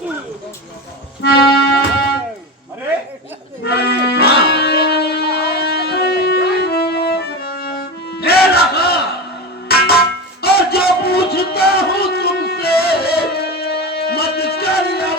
अरे और जो पूछता हूँ तुमसे मत करना।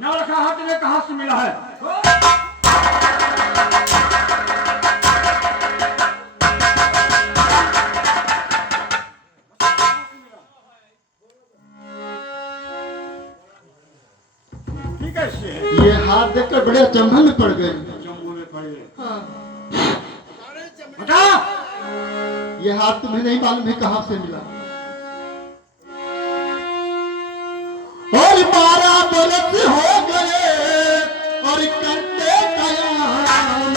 ना रखा हाथ में कहां से मिला है? ठीक है ये हाथ देखकर बड़े अचंभे में पड़ गए। जम्मू में पड़ गए। हाँ। हटा! ये हाथ तुम्हें नहीं मालूम है कहां से मिला। और 12 बरस हो गए और करते कयाम।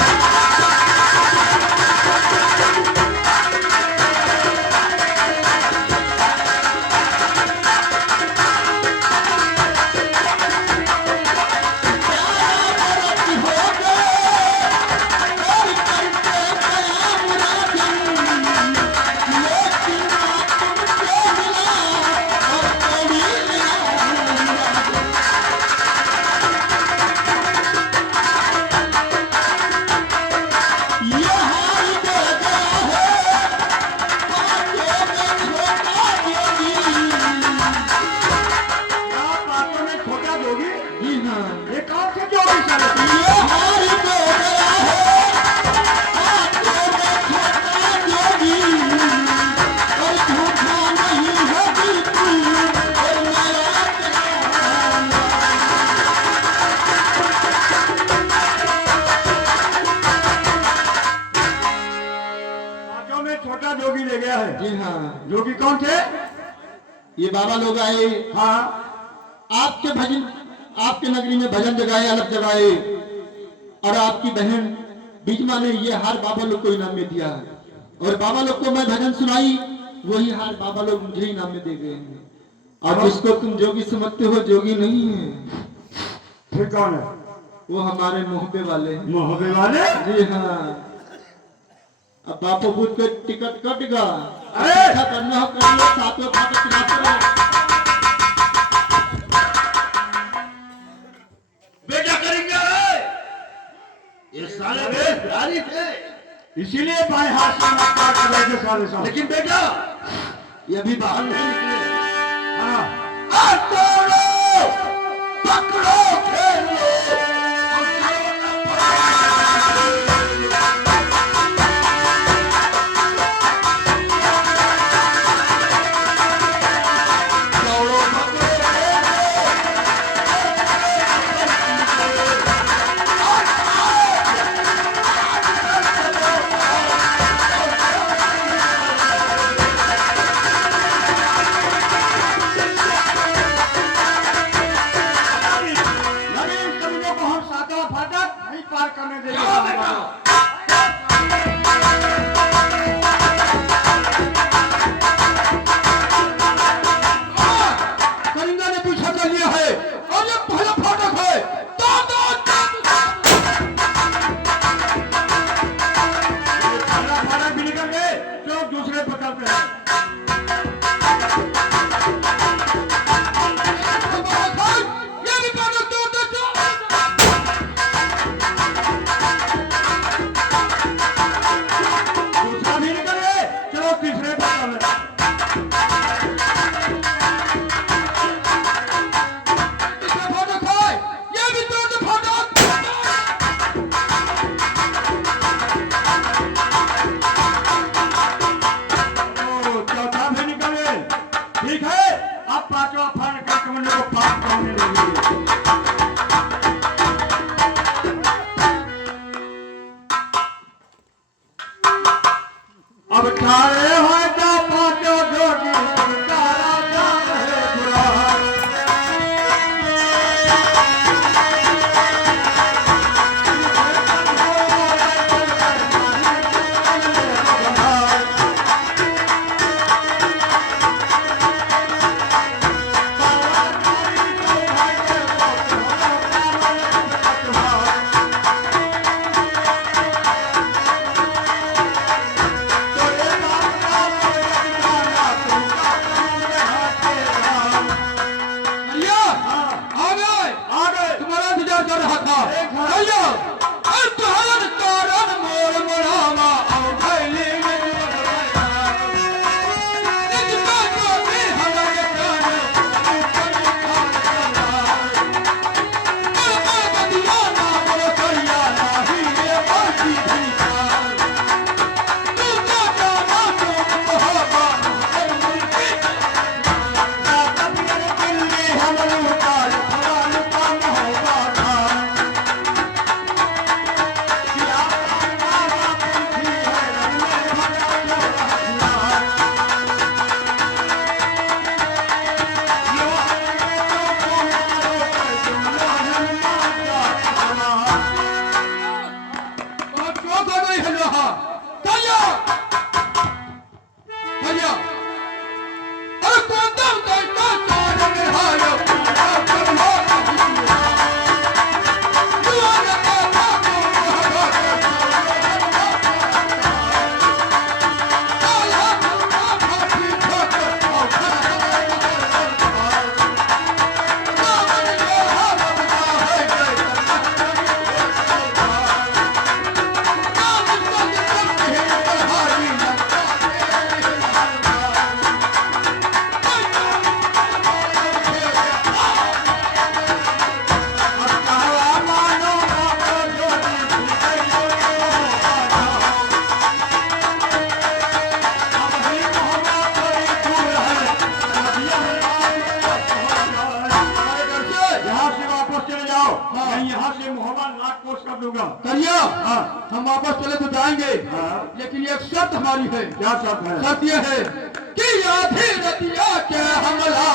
छोटा जोगी ले गया है। जी हाँ। जोगी कौन थे? ये बाबा लोग आए। हाँ। आपके भजन, आपके नगरी में भजन जगाए, अलग जगाए, और आपकी बहन बीजमा ने ये हार बाबा लोग को इनाम में दिया। और बाबा लोग को मैं भजन सुनाई, वही हार बाबा लोग मुझे इनाम में दे गए हैं। और जिसको तुम जोगी समझते हो, जोगी नहीं है। फिर कौन है? वो हमारे मोहब्बे वाले। मोहब्बे वाले? जी हाँ। अब बापू बुद्ध के टिकट कट गया। अरे अच्छा करना हो कर लो, सातों फाटक चला करो। बेटा करेंगे ये साले प्यारी थे, इसीलिए बाएं हाथ से ना काट रहे थे साले साहब। लेकिन बेटा ये अभी बाहर नहीं निकले। हाँ। तोड़ो पकड़ो खेलो। कर रहा था भैया तुहर कारण मोर मोरामा और भैली करिया हम वापस चले तो जाएंगे लेकिन एक शर्त हमारी है। क्या शर्त है? शर्त यह है कि आधी रतिया के हमला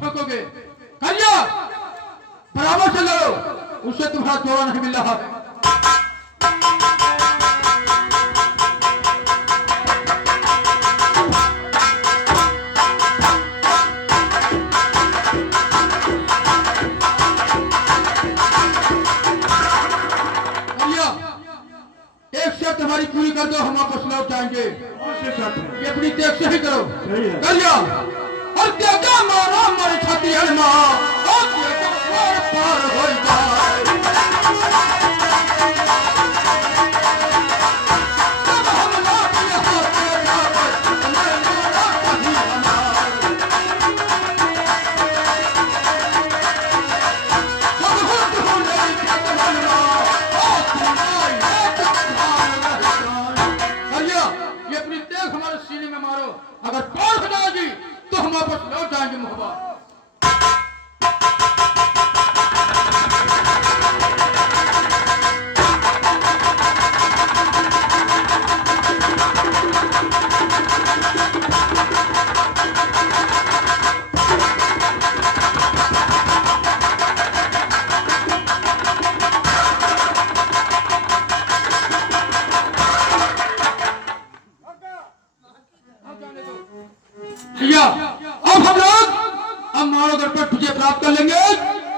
फेंकोगे करिया बराबर से लड़ो उससे तुम्हारा जोड़ा नहीं मिल रहा है। एक शर्त हमारी पूरी कर दो हम वापस लौट जाएंगे। ये अपनी देख से ही करो करिया और तेजा मारा मर छती हरमा और तेजा पार हो जाए तब हम लौट यहाँ तेरा पर मैं मारा कभी हमार सब हुट होने के तमन्ना और तुम्हारी एक करिया ये अपनी देख हमारे सीने में मारो अगर पार हो जाएगी तो हम वापस लौट जाएंगे मोहब्बा। भैया अब हम लोग अब मानवगढ़ पर तुझे प्राप्त कर लेंगे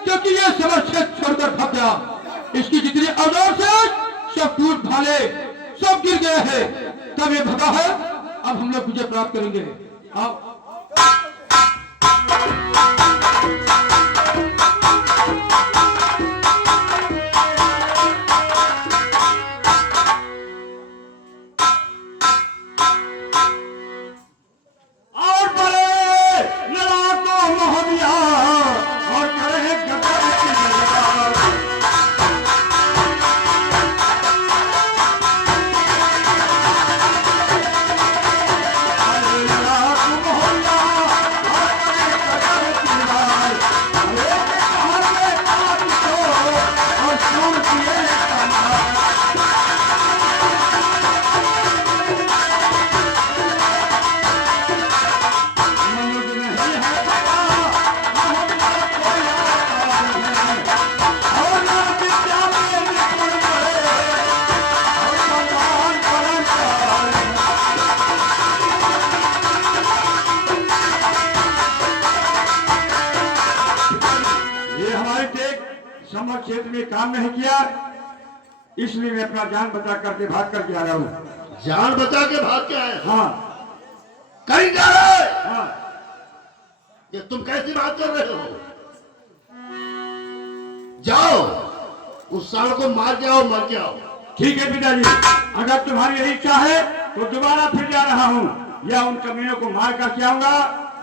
क्योंकि ये समर क्षेत्र छोड़कर भाग गया इसकी जितनी औजार से सब टूट भाले सब गिर गए हैं। तब ये भगा है, अब हम लोग विजय प्राप्त करेंगे। अब और बड़े लड़ाकों मोहनिया और करे गदर की ललकार। अरे लड़ाकों मोहनिया और करे गदर की ललकार। अरे कहाँ पे आज तो और सुन किए कमाल। मनुष्य नहीं है भगा, मोहनिया कोई आता है। और ना विद्या में निपुण बड़े, और भगवान परंपार। ये हमारे टेक समर क्षेत्र में काम नहीं किया, इसलिए मैं अपना जान बचा करके भाग करके आ रहा हूँ। जान बचा के भाग के आए हाँ कहीं जा रहे हैं? हाँ ये तुम कैसी बात कर रहे हो? जाओ उस साल को मार के आओ, मर के आओ। ठीक है पिताजी, अगर तुम्हारी यही इच्छा है तो दोबारा फिर जा रहा हूँ, या उन कमीनों को मार कर के आऊंगा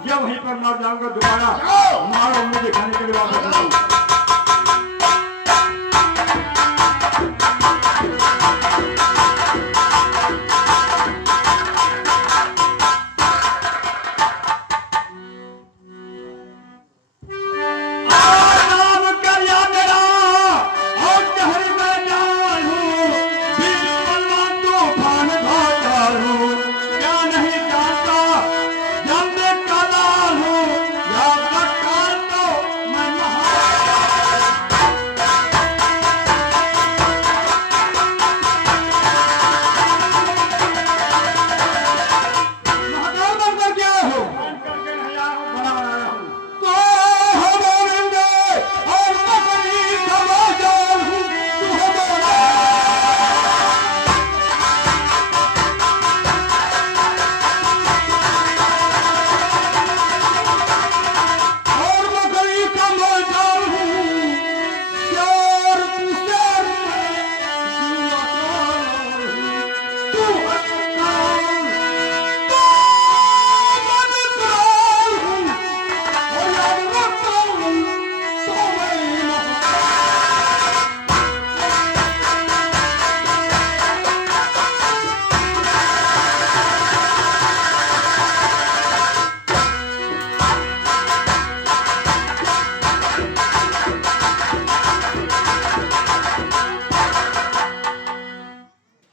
या वहीं पर मर जाऊंगा दोबारा। जाओ। मारो मुझे खाने के लिए वापस आओ। नाम कर या मेरा और शहर में जाऊं, बीच पल्ला तूफान भागाऊं। क्या नहीं जानता जब मैं काला हूँ, या बकाल तो मैं महाकाल बनकर क्या हो? करके नहीं आया हूँ, बड़ा बनाया हूँ। तो हम आनंदे और मकड़ी खवा जाऊं, तू हमारा और मकड़ी खवा जाऊं, प्यार तू शेर तू अकाल, तू मन काल हूँ, और यार वकाल हूँ, तो मैं महाकाल।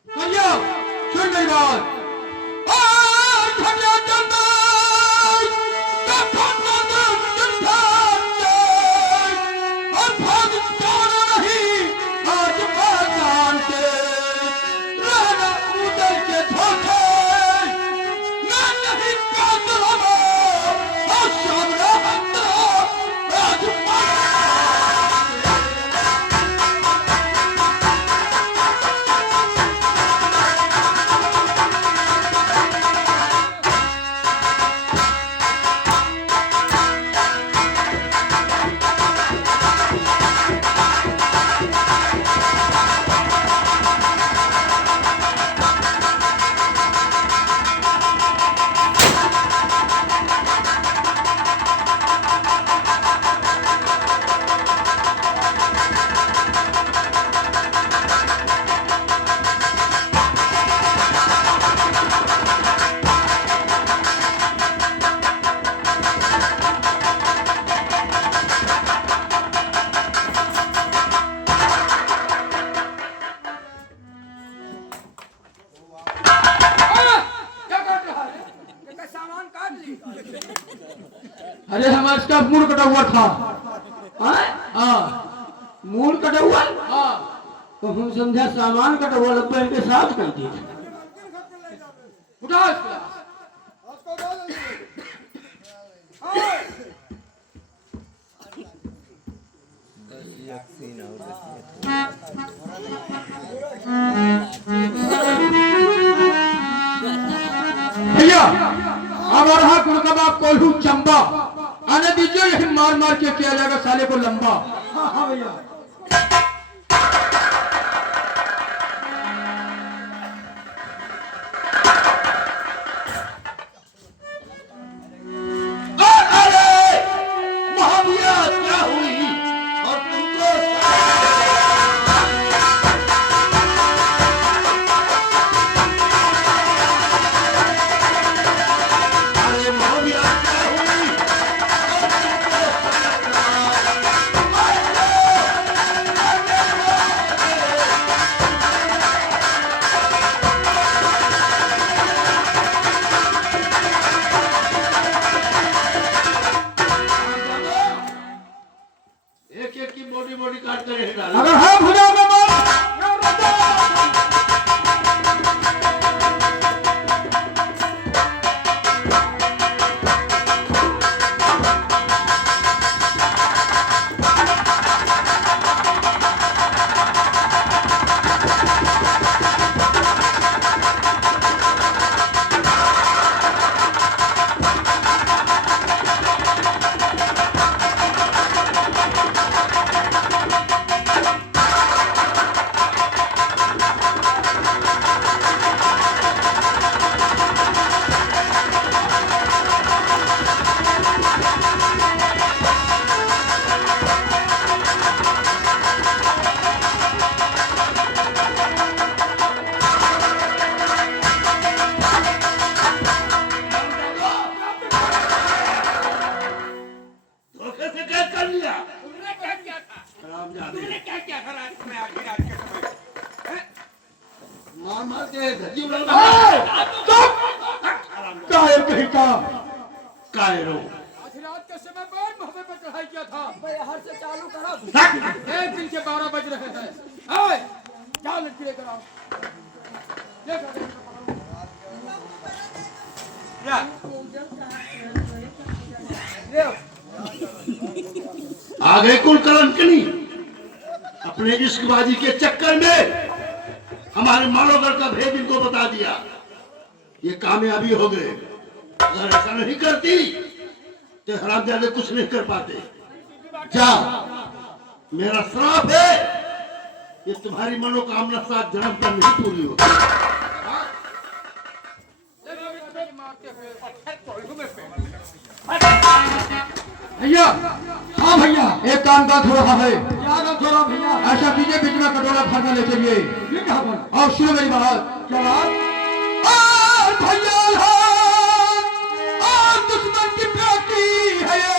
भैया सुन मेरी बात। आज भैया जंगल का फटना और भाग जाना नहीं आज मैदान से, रहना उधर के धोखे मैं नहीं कातिल हूँ, और सामने अंदर आज अरे हमारा इसका मूड कटा हुआ था। हाँ मूड कटा हुआ। हाँ तो हम समझा सामान कटा हुआ लगभग इनके साथ कर दिए। उठा इसको। भैया अब आ रहा कुड़कबाब कोल्हू चंबा, आने दीजिए, यही मार मार के किया जाएगा साले को लंबा। हाँ हाँ भैया। अगर हाँ भुजा में एक दिन के 12 बज रहे हैं। क्या लड़की लेकर आओ। आ गए कुल कलंकनी अपने इश्कबाजी के चक्कर में हमारे मानवगढ़ का भेद इनको बता दिया। ये कामयाबी हो गए। अगर ऐसा नहीं करती तो हरामजादे कुछ नहीं कर पाते। जा, मेरा श्राप है ये तुम्हारी मनोकामना 7 जन्म तक नहीं पूरी होगी। भैया, हाँ भैया, एक काम का हो रहा है। क्या काम हो रहा भैया? ऐसा कीजिए, बीच में कटोरा खाना ले चलिए। और सुनो मेरी बात। क्या बात? भैया दुश्मन की बेटी है ये,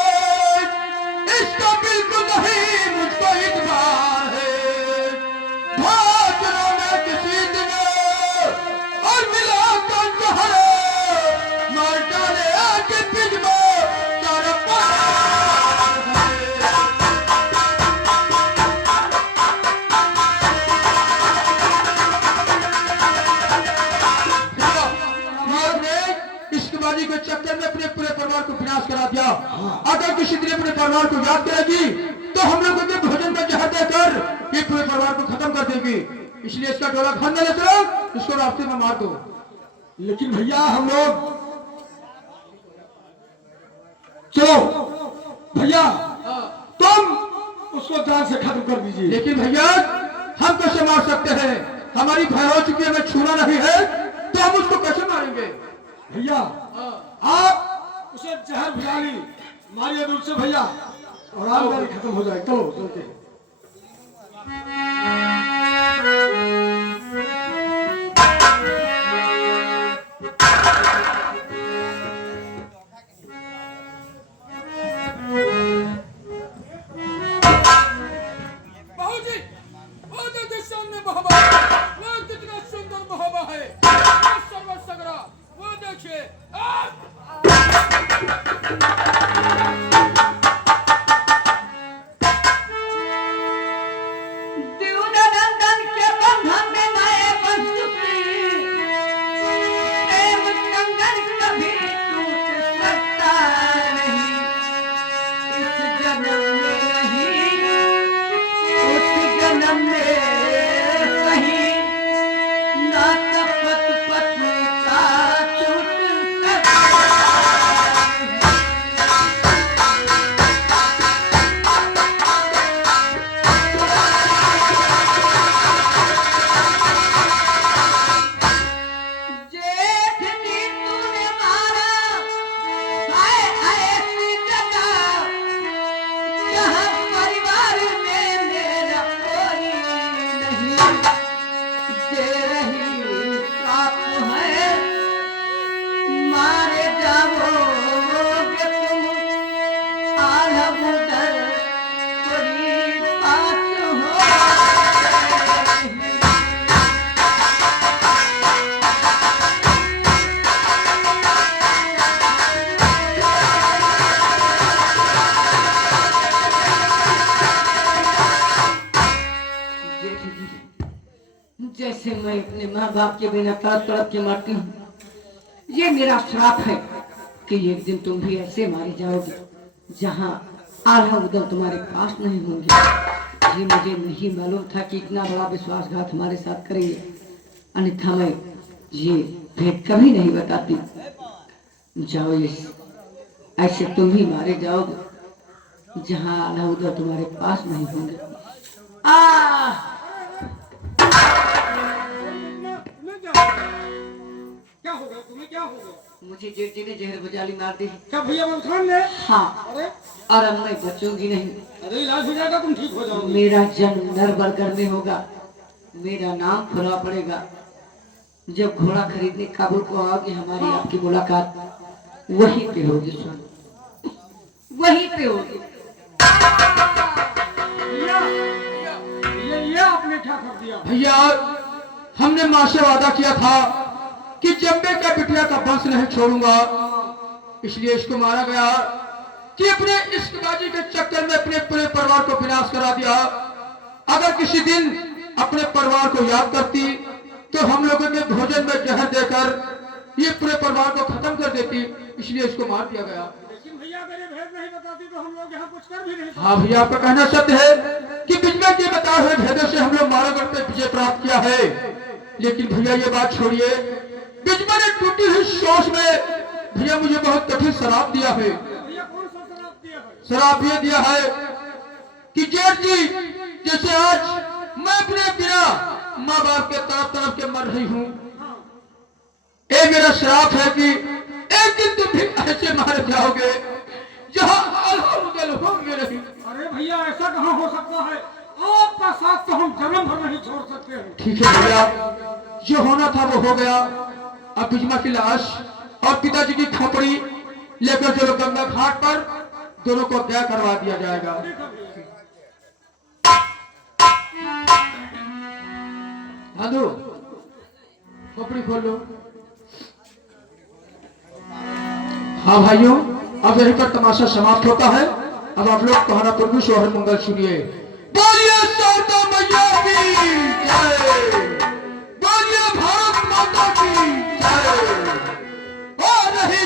इसका बिल्कुल नहीं मुझको इतबार है। भाजरों में किसी दिन और मिला कर जहर मार डाले आके पिजमा सारा के चक्कर में अपने पूरे परिवार को विनाश करा दिया। अगर किसी दिन अपने परिवार को याद करेगी तो हम लोग के भोजन का जहर देकर ये पूरे परिवार को खत्म कर देगी। इसलिए इसका डोला खाने ले चलो, इसको रास्ते में मार दो। लेकिन भैया हम लोग चलो भैया, तुम उसको जान से खत्म कर दीजिए। लेकिन भैया हम कैसे मार सकते हैं? हमारी भय हो चुकी है, हमें छूना नहीं है, तो हम उसको कैसे मारेंगे? भैया आप उसे जहर भिलानी मारिए दूर से भैया, और आमदारी खत्म हो जाए। चलो चलते। बाबूजी, वो देखिए सामने मोहब्बत, वो कितना सुंदर मोहब्बत है। सर्व सगरा वो देखिए। जन्म में कहीं ना तपत पत्नी का छूट जेठ जी तूने मारा हाय ऐसी जगह जहाँ परिवार में मेरा कोई नहीं दे रही साप है मारे जाओगे तुम आधा उधर कोई बात हो जेठ जी, जैसे मैं अपने माँ बाप के बिना तड़प तड़प के मरती हूँ, ये मेरा श्राप है कि एक दिन तुम भी ऐसे मारे जाओगे जहाँ आधा उदल तुम्हारे पास नहीं होंगे। ये मुझे नहीं मालूम था कि इतना बड़ा विश्वासघात हमारे साथ करेंगे, अन्यथा मैं ये भेद कभी नहीं बताती। जाओ इस ऐसे तुम भी मारे जाओगे जहाँ आधा उदल तुम्हारे पास नहीं होंगे। क्या हो गया तुम्हें, क्या हो गया? मुझे जेठ जी ने जहर बजाली मार दी। क्या भैया मंथन ने? हाँ, अरे और अब मैं बचूंगी नहीं। अरे इलाज हो जाएगा, तुम ठीक हो जाओगे। मेरा जन्म नरबरगढ़ में होगा, मेरा नाम खुला पड़ेगा। जब घोड़ा खरीदने काबुल को आओगे हमारी आपकी मुलाकात वहीं पे होगी, सुन वहीं पे होगी। भैया ये आपने क्या कर दिया? भैया हमने माँ से वादा किया था कि जम्बे का बिटिया का वंश नहीं छोड़ूंगा, इसलिए इसको मारा गया कि अपने इश्कबाजी के चक्कर में अपने पूरे परिवार को विनाश करा दिया। अगर किसी दिन अपने परिवार को याद करती तो हम लोगों के भोजन में जहर देकर ये पूरे परिवार को खत्म कर देती, इसलिए इसको मार दिया गया। लेकिन भैया अगर ये भेद नहीं बताती तो हम लोग यहाँ कुछ कर भी नहीं सकते। हाँ भैया, आपका कहना सत्य है कि बिजमा के बताए हुए भेदों से हम लोग मालोगढ़ पे विजय प्राप्त किया है। लेकिन भैया ये बात छोड़िए, बिजमा ने टूटी हुई सोच में भैया मुझे बहुत कठिन शराब दिया है। भैया कौन सा शराब दिया है? शराब ये दिया है कि जेठ जी जैसे आज मैं अपने बिना माँ बाप के तरफ तरफ के मर रही हूँ, ये मेरा श्राप है कि एक दिन तुम भी ऐसे मारे जाओगे जहाँ आधा उदल होंगे नहीं। अरे भैया ऐसा कहाँ हो सकता है? आपका साथ तो हम जन्म भर नहीं छोड़ सकते हैं। ठीक है भैया, जो होना था वो हो गया। अब बिजमा की लाश और पिताजी की खोपड़ी लेकर चलो गंगा घाट पर, दोनों को क्या करवा दिया जाएगा। हादू खोपड़ी खोल लो। हाँ भाइयों, अब यहीं पर तमाशा समाप्त होता है। अब आप लोग कहाना प्रभु सोहर मंगल सुनिए। बोलिए शारदा मैया की जय, बोलिए भारत माता की जय। और रही